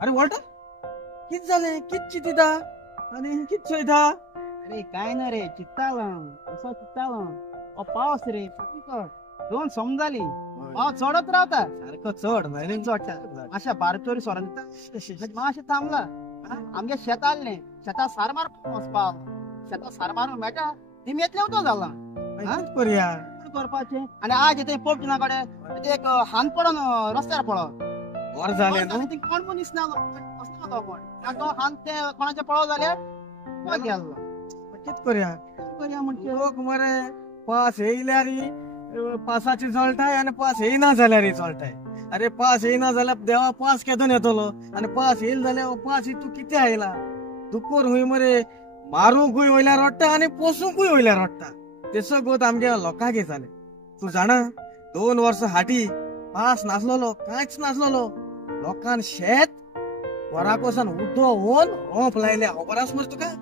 अरे वॉल्टर कित झाले कित चितिता आणि कित सोयता. अरे काय ना रे चित्तालं असं चित्तालं पावस रे दोन समजाली पावस चढत राहता सारखं चढ नाही चढता अशा बारचोरी सोडत मासे थांबला आमच्या शेताले शेतात सार मार पाव शेतात सार मारून बेटा निमेतले होतो झाला करूया करपाचे आणि आज येते पोपटनाकडे ते एक हान पडून रस्त्यावर पडत वर झाले ना कोण पण दिसणार असं होतं पण तो हान ते कोणाच्या पळव झाले गेला कित करूया म्हणतो मरे पास येईल्या रे पासाची जळट आहे आणि पास येईना झाल्या रे जळट आहे. अरे पास येईना झाल्या देवा पास केदून येतलो आणि पास येईल झाल्या पास तू किती आयला दुकोर हुई मरे मारूंकूय वयल्यार वाटता आणि पोसूंकूय वयल्यार वाटता तेसो गोत आमच्या लोकांक झाले. तू जाणा 2 वर्ष हाटी पास नासलोलो कांयच नासलोलो लोकांन शेत वराकोसान उड्डो होऊन रोंप लायले खबरास मर तुका.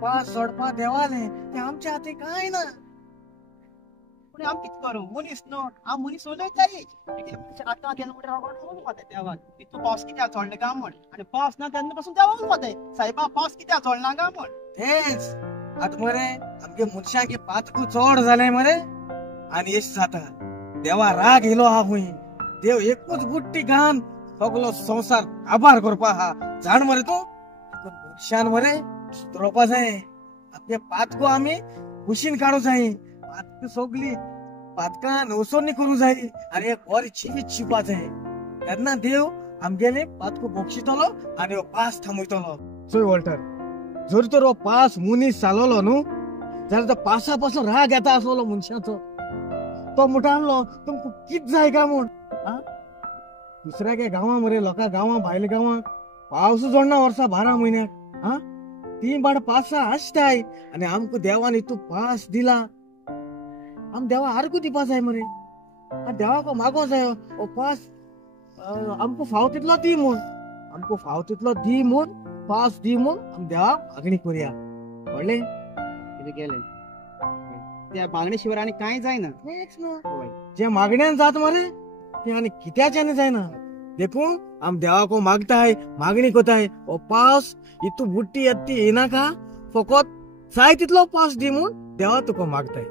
पास सोडपा देवाले ते आमच्या हाती काय ना पुणे आम किती करू मुनीस नो आम मुनीस उलयताय आता तेव्हा तू पावस कित्याक चोडले काय म्हण आणि पावस ना तेन्ना पासून देवाक मते साहेबा पावस कित्याक चोडना काय म्हण तेच आता मरे आमगे मनशांचे पातकू चोड झाले मरे आणि यश जाता देवा राग येलो हा हुई देव एकूच बुट्टी घान सगलो संसार आभार करपा हा जाण मरे तू मनशान मरे सुधरपा जाय आपले पातको आम्ही खुशीन काढू जाई पातक सोगली पातका नवसोनी करू जाई आणि एक वर चिपी चिपा जाय तेन्ना देव आमगेले पातको बोक्षितलो आणि पास थांबयतलो. सोय वॉल्टर जर तर पास मुनीस चालवलो न्हू जाल्यार तो पासापासून राग येता असलो मनशाचो तो मुठाणलो तुमकां कित जाय काय म्हूण दुसऱ्या काय गांवां मरे लोकां गांवां भायल्या गांवां पावस जोडना वर्सा 12 म्हयन्याक ती बाड पासा आसताय आणि आमकां देवान तू पास दिला आम देवा आरकू दिवपा जाय मरे देवाक मागो जाय ओ पास आमकां फाव तितलो दी म्हूण आमकां फाव तितलो दी म्हूण पास दी म्हूण आम देवाक मागणी करूया कळ्ळें कितें केलें त्या मागणे शिवाय आनी कांय जायना जे मागण्यान जात मरे ते आनी कित्याच्यान जायना देखून आम देवाको मागताय मागणी कोताय ओ पावस इतू बुट्टी येती येनाका फकत जाय तितलो पावस दी म्हूण देवा तुका मागताय.